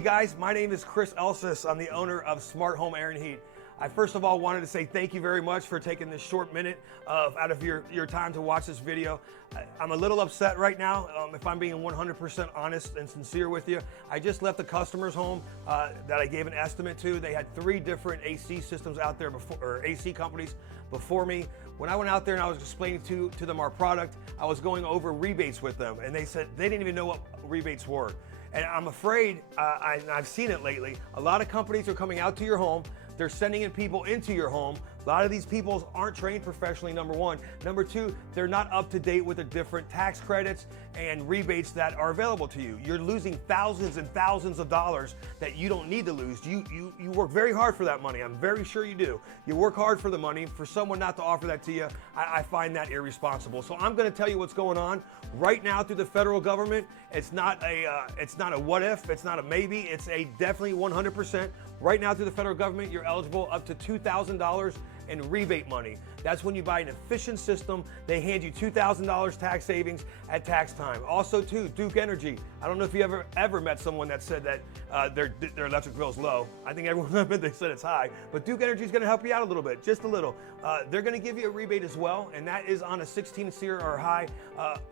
Hey guys, my name is Chris Elsis. I'm the owner of Smart Home Air and Heat. I first of all wanted to say thank you very much for taking this short minute out of your time to watch this video. I'm a little upset right now, if I'm being 100% honest and sincere with you. I just left a customer's home that I gave an estimate to. They had 3 different AC systems out there before, or AC companies before me. When I went out there and I was explaining to them our product, I was going over rebates with them, and they said they didn't even know what rebates were. And I'm afraid, I've seen it lately, a lot of companies are coming out to your home, they're sending in people into your home. A lot of these people aren't trained professionally, number one. Number two, they're not up to date with the different tax credits and rebates that are available to you. You're losing thousands and thousands of dollars that you don't need to lose. You work very hard for that money. I'm very sure you do. You work hard for the money. For someone not to offer that to you, I find that irresponsible. So I'm going to tell you what's going on right now through the federal government. It's not a what if, it's not a maybe, it's a definitely 100%. Right now through the federal government, you're eligible up to $2,000 in rebate money. That's when you buy an efficient system. They hand you $2,000 tax savings at tax time. Also too, Duke Energy. I don't know if you ever met someone that said that their electric bill is low. I think everyone they said it's high, but Duke Energy is going to help you out a little bit, just a little. They're going to give you a rebate as well, and that is on a 16 SEER or high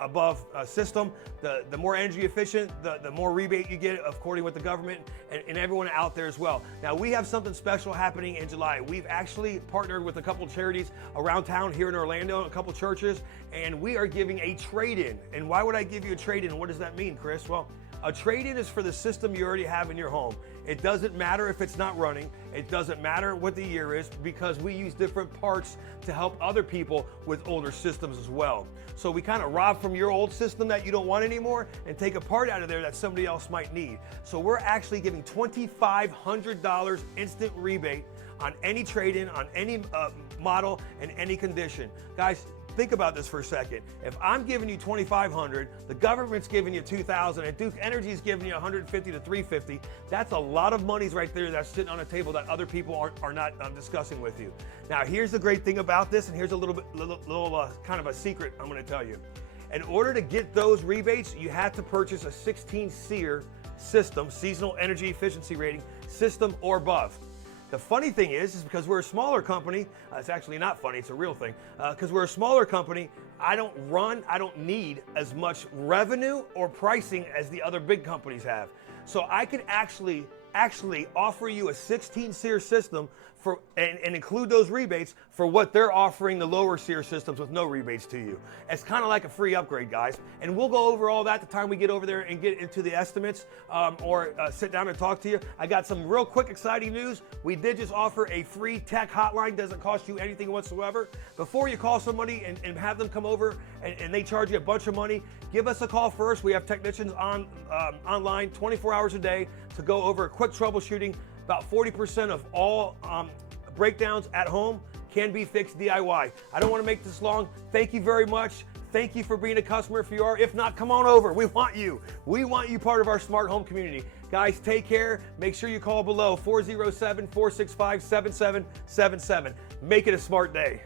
above system. The more energy efficient, the more rebate you get according with the government and everyone out there as well. Now we have something special happening in July. We've actually partnered with a couple charities around town here in Orlando, a couple churches, and we are giving a trade-in. And why would I give you a trade-in? What does that mean, Chris? Well, a trade-in is for the system you already have in your home. It doesn't matter if it's not running. It doesn't matter what the year is, because we use different parts to help other people with older systems as well. So we kind of rob from your old system that you don't want anymore and take a part out of there that somebody else might need. So we're actually giving $2,500 instant rebate on any trade-in, on any model and any condition. Guys, think about this for a second. If I'm giving you $2,500, the government's giving you $2,000, and Duke Energy is giving you $150 to $350, that's a lot of monies right there that's sitting on a table that other people are not discussing with you. Now, here's the great thing about this, and here's a little kind of a secret I'm going to tell you. In order to get those rebates, you have to purchase a 16 SEER system, seasonal energy efficiency rating system or above. The funny thing is because we're a smaller company, it's actually not funny, it's a real thing, because we're a smaller company, I don't need as much revenue or pricing as the other big companies have. So I could actually offer you a 16 SEER system and include those rebates for what they're offering the lower SEER systems with no rebates to you. It's kind of like a free upgrade, guys. And we'll go over all that the time we get over there and get into the estimates or sit down and talk to you. I got some real quick exciting news. We did just offer a free tech hotline. Doesn't cost you anything whatsoever. Before you call somebody and have them come over and they charge you a bunch of money, give us a call first. We have technicians online 24 hours a day to go over quick troubleshooting. About 40% of all breakdowns at home can be fixed DIY. I don't want to make this long. Thank you very much. Thank you for being a customer if you are. If not, come on over. We want you. We want you part of our smart home community. Guys, take care. Make sure you call below 407-465-7777. Make it a smart day.